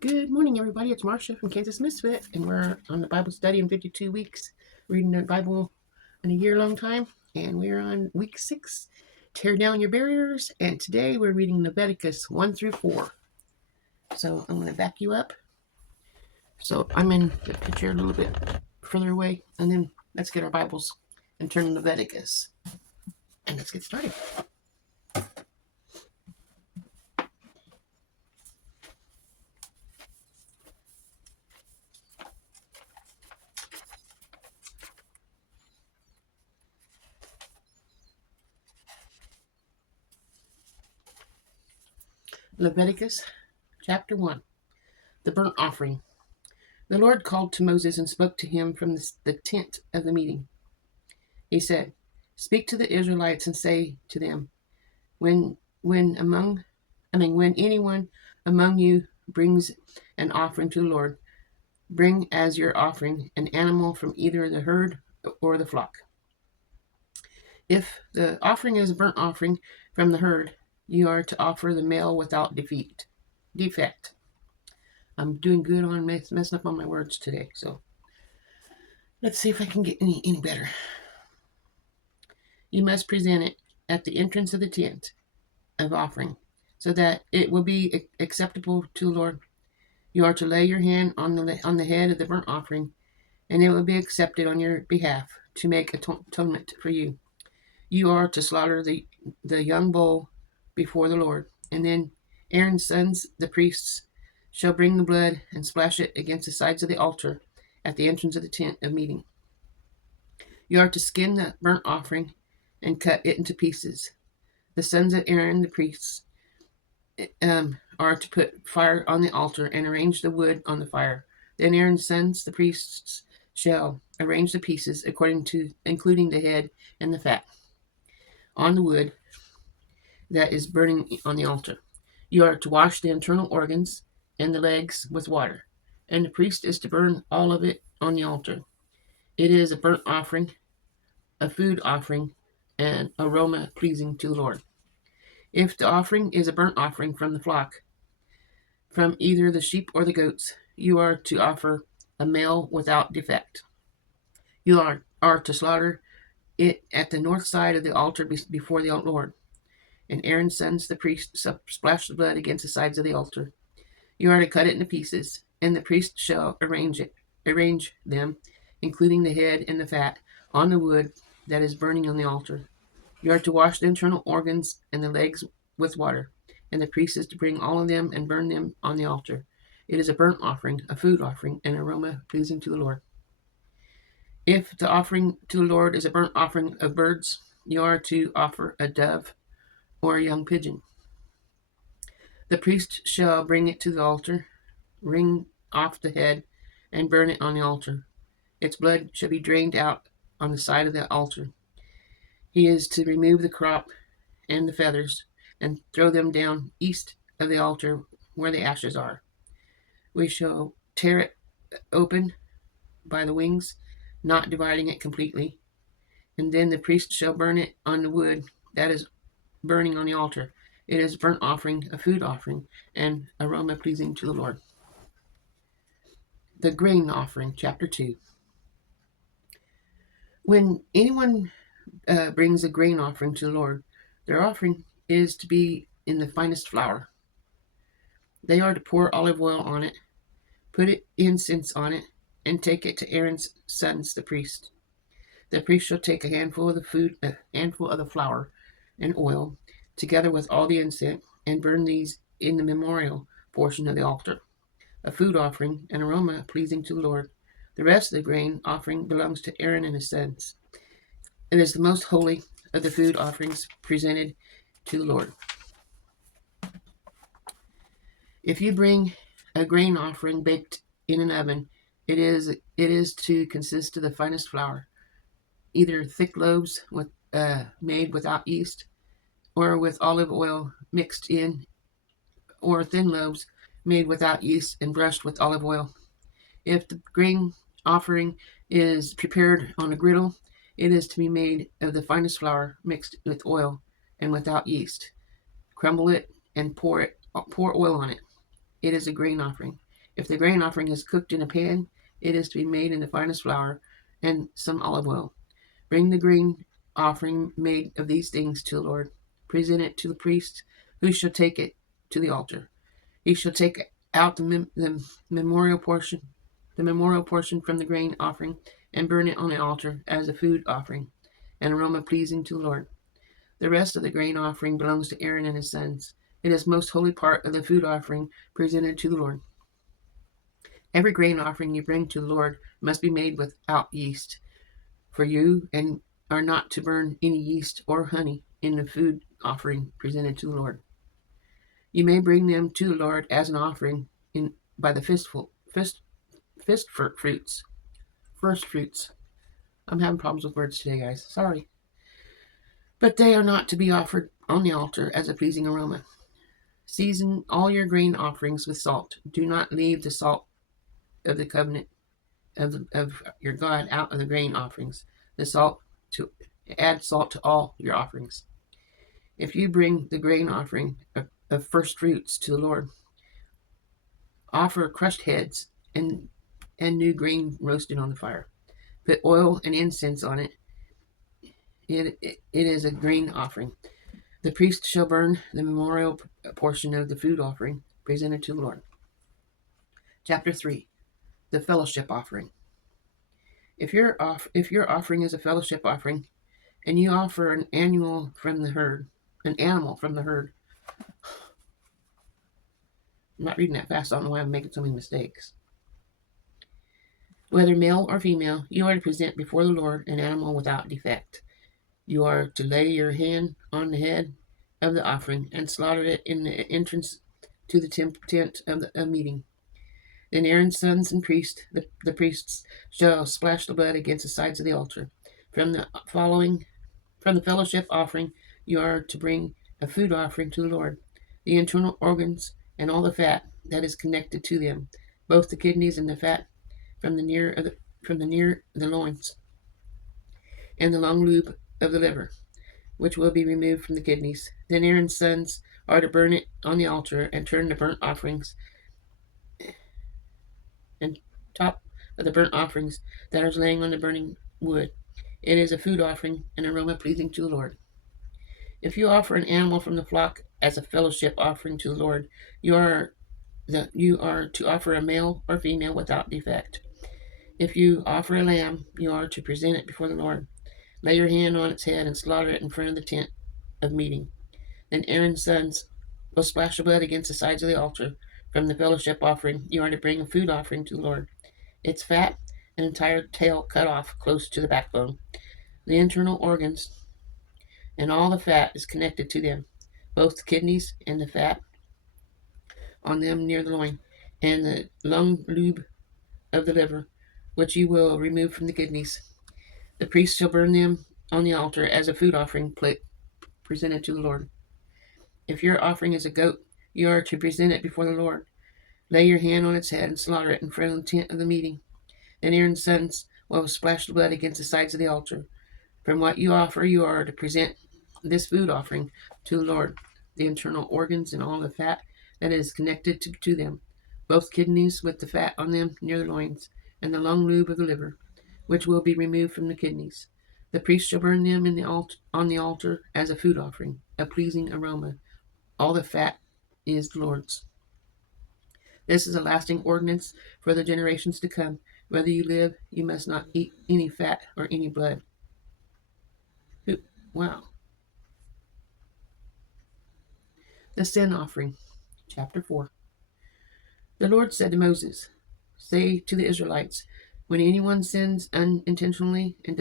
Good morning, everybody. It's Marcia from Kansas Misfit, and we're on the Bible study in 52 weeks, reading the Bible in a year-long time, and we're on week 6, Tear Down Your Barriers, and today we're reading Leviticus 1 through 4. So I'm going to back you up. So I'm in the picture a little bit further away, and then let's get our Bibles and turn to Leviticus, and let's get started. Leviticus chapter 1, the burnt offering. The Lord called to Moses and spoke to him from the tent of the meeting. He said, "Speak to the Israelites and say to them, when anyone among you brings an offering to the Lord, bring as your offering an animal from either the herd or the flock. If the offering is a burnt offering from the herd, you are to offer the male without defect." I'm doing good on messing up on my words today, so let's see if I can get any better. You must present it at the entrance of the tent of offering, so that it will be acceptable to the Lord. You are to lay your hand on the head of the burnt offering, and it will be accepted on your behalf to make atonement for you. You are to slaughter the young bull before the Lord, and then Aaron's sons, the priests, shall bring the blood and splash it against the sides of the altar at the entrance of the tent of meeting. You are to skin the burnt offering and cut it into pieces. The sons of Aaron, the priests, are to put fire on the altar and arrange the wood on the fire. Then Aaron's sons, the priests, shall arrange the pieces including the head and the fat on the wood that is burning on the altar. You are to wash the internal organs and the legs with water, and the priest is to burn all of it on the altar. It is a burnt offering, a food offering, and aroma pleasing to the Lord. If the offering is a burnt offering from the flock, from either the sheep or the goats, you are to offer a male without defect. You are to slaughter it at the north side of the altar before the Lord. And Aaron's sons, the priests, splash the blood against the sides of the altar. You are to cut it into pieces, and the priest shall arrange them, including the head and the fat, on the wood that is burning on the altar. You are to wash the internal organs and the legs with water, and the priest is to bring all of them and burn them on the altar. It is a burnt offering, a food offering, an aroma pleasing to the Lord. If the offering to the Lord is a burnt offering of birds, you are to offer a dove or a young pigeon. The priest shall bring it to the altar, wring off the head, and burn it on the altar. Its blood shall be drained out on the side of the altar. He is to remove the crop and the feathers and throw them down east of the altar where the ashes are. We shall tear it open by the wings, not dividing it completely, and then the priest shall burn it on the wood that is burning on the altar. It is a burnt offering, a food offering, and aroma pleasing to the Lord. The grain offering, chapter 2. When anyone brings a grain offering to the Lord, their offering is to be in the finest flour. They are to pour olive oil on it, put incense on it, and take it to Aaron's sons, the priest. The priest shall take a handful of the flour and oil, together with all the incense, and burn these in the memorial portion of the altar, a food offering, an aroma pleasing to the Lord. The rest of the grain offering belongs to Aaron and his sons. It is the most holy of the food offerings presented to the Lord. If you bring a grain offering baked in an oven, it is to consist of the finest flour, either thick loaves made without yeast, or with olive oil mixed in, or thin loaves made without yeast and brushed with olive oil. If the grain offering is prepared on a griddle, it is to be made of the finest flour mixed with oil and without yeast. Crumble it and pour oil on it. It is a grain offering. If the grain offering is cooked in a pan, it is to be made in the finest flour and some olive oil. Bring the grain offering made of these things to the Lord. Present it to the priest, who shall take it to the altar. He shall take out the memorial portion, from the grain offering, and burn it on the altar as a food offering, an aroma pleasing to the Lord. The rest of the grain offering belongs to Aaron and his sons. It is most holy part of the food offering presented to the Lord. Every grain offering you bring to the Lord must be made without yeast, for you and are not to burn any yeast or honey in the food offering presented to the Lord. You may bring them to the Lord as an offering by the first fruits. I'm having problems with words today, guys. Sorry. But they are not to be offered on the altar as a pleasing aroma. Season all your grain offerings with salt. Do not leave the salt of the covenant of your God out of the grain offerings. Add salt to all your offerings. If you bring the grain offering of first fruits to the Lord, offer crushed heads and new grain roasted on the fire. Put oil and incense on it. It is a grain offering. The priest shall burn the memorial portion of the food offering presented to the Lord. Chapter 3. The fellowship offering. If your offering is a fellowship offering, and you offer an animal from the herd, I'm not reading that fast. I don't know why I'm making so many mistakes. Whether male or female, you are to present before the Lord an animal without defect. You are to lay your hand on the head of the offering and slaughter it in the entrance to the tent of meeting. Then Aaron's sons and the priests, shall splash the blood against the sides of the altar. From the fellowship offering, you are to bring a food offering to the Lord, the internal organs and all the fat that is connected to them, both the kidneys and the fat from the near the loins, and the long lobe of the liver, which will be removed from the kidneys. Then Aaron's sons are to burn it on the altar and turn the burnt offerings and top of the burnt offerings that are laying on the burning wood. It is a food offering, an aroma pleasing to the Lord. If you offer an animal from the flock as a fellowship offering to the Lord, you are to offer a male or female without defect. If you offer a lamb, you are to present it before the Lord. Lay your hand on its head and slaughter it in front of the tent of meeting. Then Aaron's sons will splash the blood against the sides of the altar. From the fellowship offering, you are to bring a food offering to the Lord. Its fat and entire tail cut off close to the backbone. The internal organs and all the fat is connected to them, both the kidneys and the fat on them near the loin, and the long lobe of the liver, which you will remove from the kidneys. The priest shall burn them on the altar as a food offering presented to the Lord. If your offering is a goat, you are to present it before the Lord. Lay your hand on its head and slaughter it in front of the tent of the meeting. Then Aaron's sons will splash the blood against the sides of the altar. From what you offer, you are to present this food offering to the Lord, the internal organs and all the fat that is connected to them, both kidneys with the fat on them near the loins, and the long lobe of the liver, which will be removed from the kidneys. The priest shall burn them on the altar as a food offering, a pleasing aroma. All the fat is the Lord's. This is a lasting ordinance for the generations to come. Whether you live, you must not eat any fat or any blood. Wow. The sin offering. Chapter 4. The Lord said to Moses, say to the Israelites, when anyone sins unintentionally and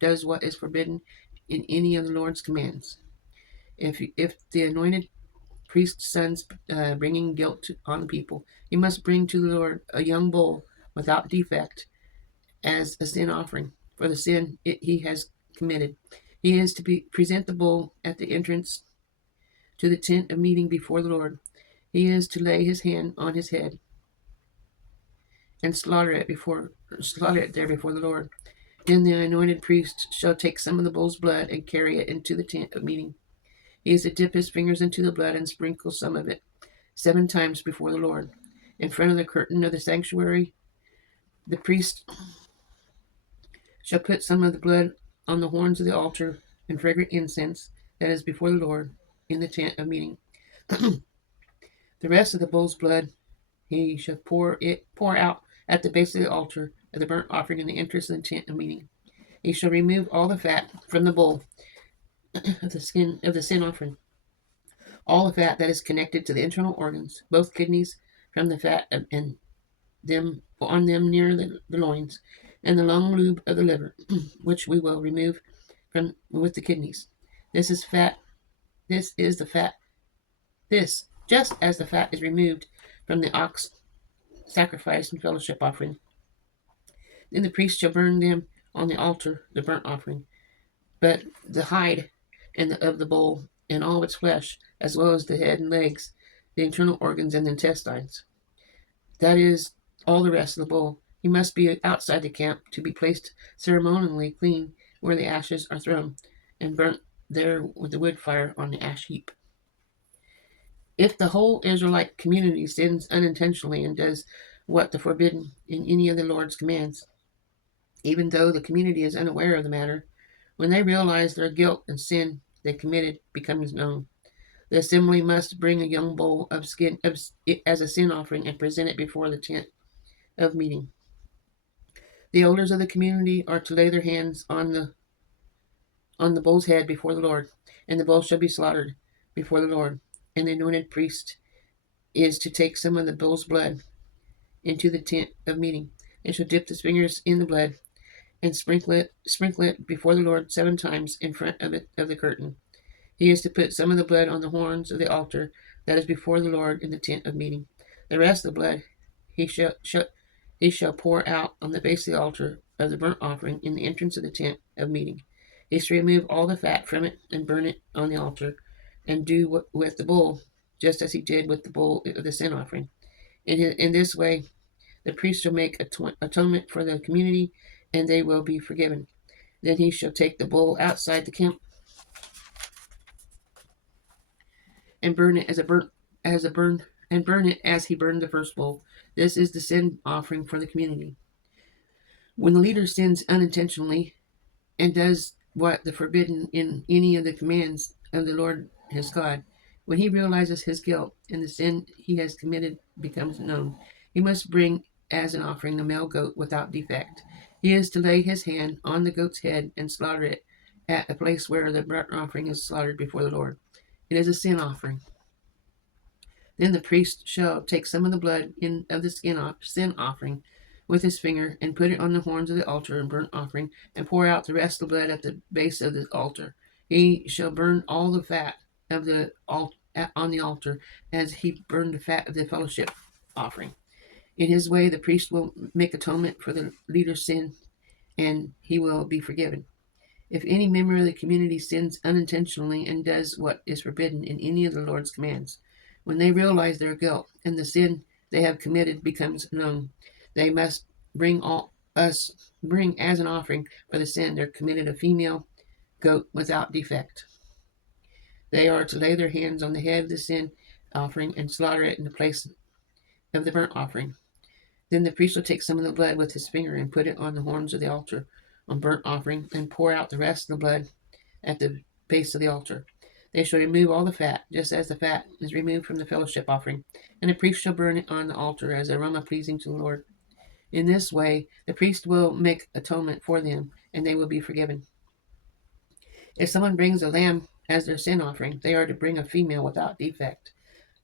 does what is forbidden in any of the Lord's commands, if the anointed priest's sons bringing guilt on the people, he must bring to the Lord a young bull without defect as a sin offering for the sin he has committed. He is to present the bull at the entrance to the tent of meeting before the Lord. He is to lay his hand on his head and slaughter it there before the Lord. Then the anointed priest shall take some of the bull's blood and carry it into the tent of meeting. He is to dip his fingers into the blood and sprinkle some of it 7 times before the Lord. in front of the curtain of the sanctuary. The priest shall put some of the blood on the horns of the altar and fragrant incense that is before the Lord in the tent of meeting. The rest of the bull's blood he shall pour out at the base of the altar of the burnt offering in the entrance of the tent of meeting. He shall remove all the fat from the bull of the skin of the sin offering, all the fat that is connected to the internal organs, both kidneys from the fat and them on them near the loins, and the long lobe of the liver, which we will remove from with the kidneys. This is fat. This is the fat. This just as the fat is removed from the ox sacrifice and fellowship offering. Then the priest shall burn them on the altar, the burnt offering. But the hide of the bull and all its flesh, as well as the head and legs, the internal organs and the intestines, that is, all the rest of the bull, he must be outside the camp to be placed ceremonially clean where the ashes are thrown, and burnt there with the wood fire on the ash heap. If the whole Israelite community sins unintentionally and does what the forbidden in any of the Lord's commands, even though the community is unaware of the matter, when they realize their guilt and sin they committed becomes known, the assembly must bring a young bull of skin as a sin offering and present it before the tent of meeting. The elders of the community are to lay their hands on the bull's head before the Lord, and the bull shall be slaughtered before the Lord. And the anointed priest is to take some of the bull's blood into the tent of meeting, and shall dip his fingers in the blood and sprinkle it before the Lord 7 times in front of the curtain. He is to put some of the blood on the horns of the altar that is before the Lord in the tent of meeting. The rest of the blood he shall pour out on the base of the altar of the burnt offering in the entrance of the tent of meeting. He shall remove all the fat from it and burn it on the altar, and do with the bull just as he did with the bull of the sin offering. In this way, the priest shall make atonement for the community, and they will be forgiven. Then he shall take the bull outside the camp and burn it and burn it as he burned the first bull. This is the sin offering for the community. When the leader sins unintentionally and does what the forbidden in any of the commands of the Lord his God, when he realizes his guilt and the sin he has committed becomes known, he must bring as an offering a male goat without defect. He is to lay his hand on the goat's head and slaughter it at a place where the burnt offering is slaughtered before the Lord. It is a sin offering. Then the priest shall take some of the blood of the sin offering with his finger and put it on the horns of the altar and burnt offering, and pour out the rest of the blood at the base of the altar. He shall burn all the fat of the on the altar as he burned the fat of the fellowship offering. In his way, the priest will make atonement for the leader's sin, and he will be forgiven. If any member of the community sins unintentionally and does what is forbidden in any of the Lord's commands, when they realize their guilt and the sin they have committed becomes known, they must bring as an offering for the sin they committed a female goat without defect. They are to lay their hands on the head of the sin offering and slaughter it in the place of the burnt offering. Then the priest will take some of the blood with his finger and put it on the horns of the altar on burnt offering, and pour out the rest of the blood at the base of the altar. They shall remove all the fat, just as the fat is removed from the fellowship offering, and the priest shall burn it on the altar as an aroma pleasing to the Lord. In this way, the priest will make atonement for them, and they will be forgiven. If someone brings a lamb as their sin offering, they are to bring a female without defect.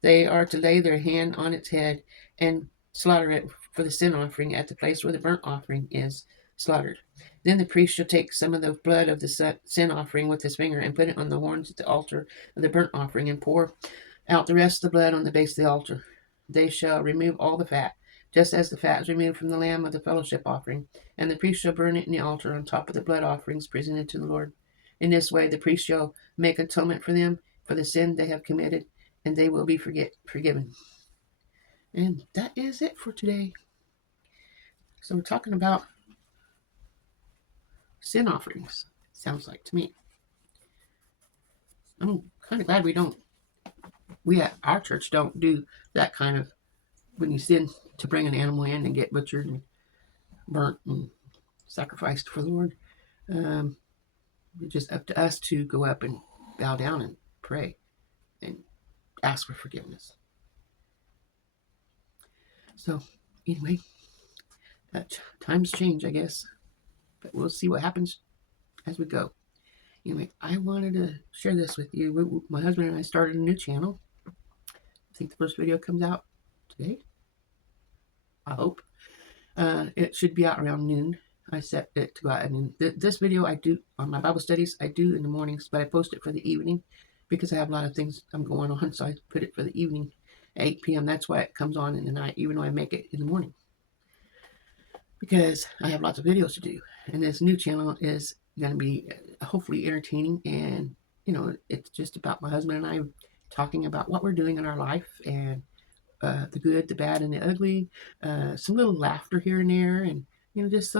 They are to lay their hand on its head and slaughter it for the sin offering at the place where the burnt offering is slaughtered. Then the priest shall take some of the blood of the sin offering with his finger and put it on the horns at the altar of the burnt offering, and pour out the rest of the blood on the base of the altar. They shall remove all the fat, just as the fat is removed from the lamb of the fellowship offering, and the priest shall burn it in the altar on top of the blood offerings presented to the Lord. In this way, the priest shall make atonement for them for the sin they have committed, and they will be forgiven. And that is it for today. So we're talking about sin offerings, sounds like to me. I'm kind of glad we at our church don't do that kind of when you sin to bring an animal in and get butchered and burnt and sacrificed for the Lord. Um, it's just up to us to go up and bow down and pray and ask for forgiveness. So, anyway, times change, I guess, but we'll see what happens as we go. Anyway, I wanted to share this with you. My husband and I started a new channel. I think the first video comes out today. I hope. It should be out around noon. I set it to go out at noon. This video I do on my Bible studies, I do in the mornings, but I post it for the evening because I have a lot of things I'm going on, so I put it for the evening at 8 p.m. That's why it comes on in the night, even though I make it in the morning, because I have lots of videos to do. And this new channel is going to be hopefully entertaining, and it's just about my husband and I talking about what we're doing in our life, and the good, the bad, and the ugly. Some little laughter here and there, and just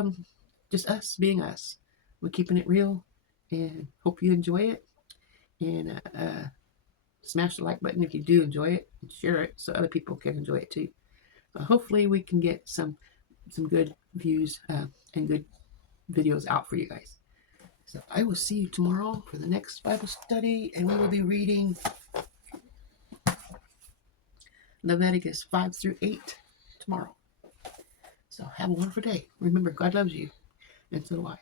us being us. We're keeping it real, and hope you enjoy it. And smash the like button if you do enjoy it, and share it so other people can enjoy it too. Hopefully, we can get some good views and good videos out for you guys. So I will see you tomorrow for the next Bible study, and we will be reading Leviticus 5 through 8 tomorrow. So have a wonderful day. Remember, God loves you, and so do I.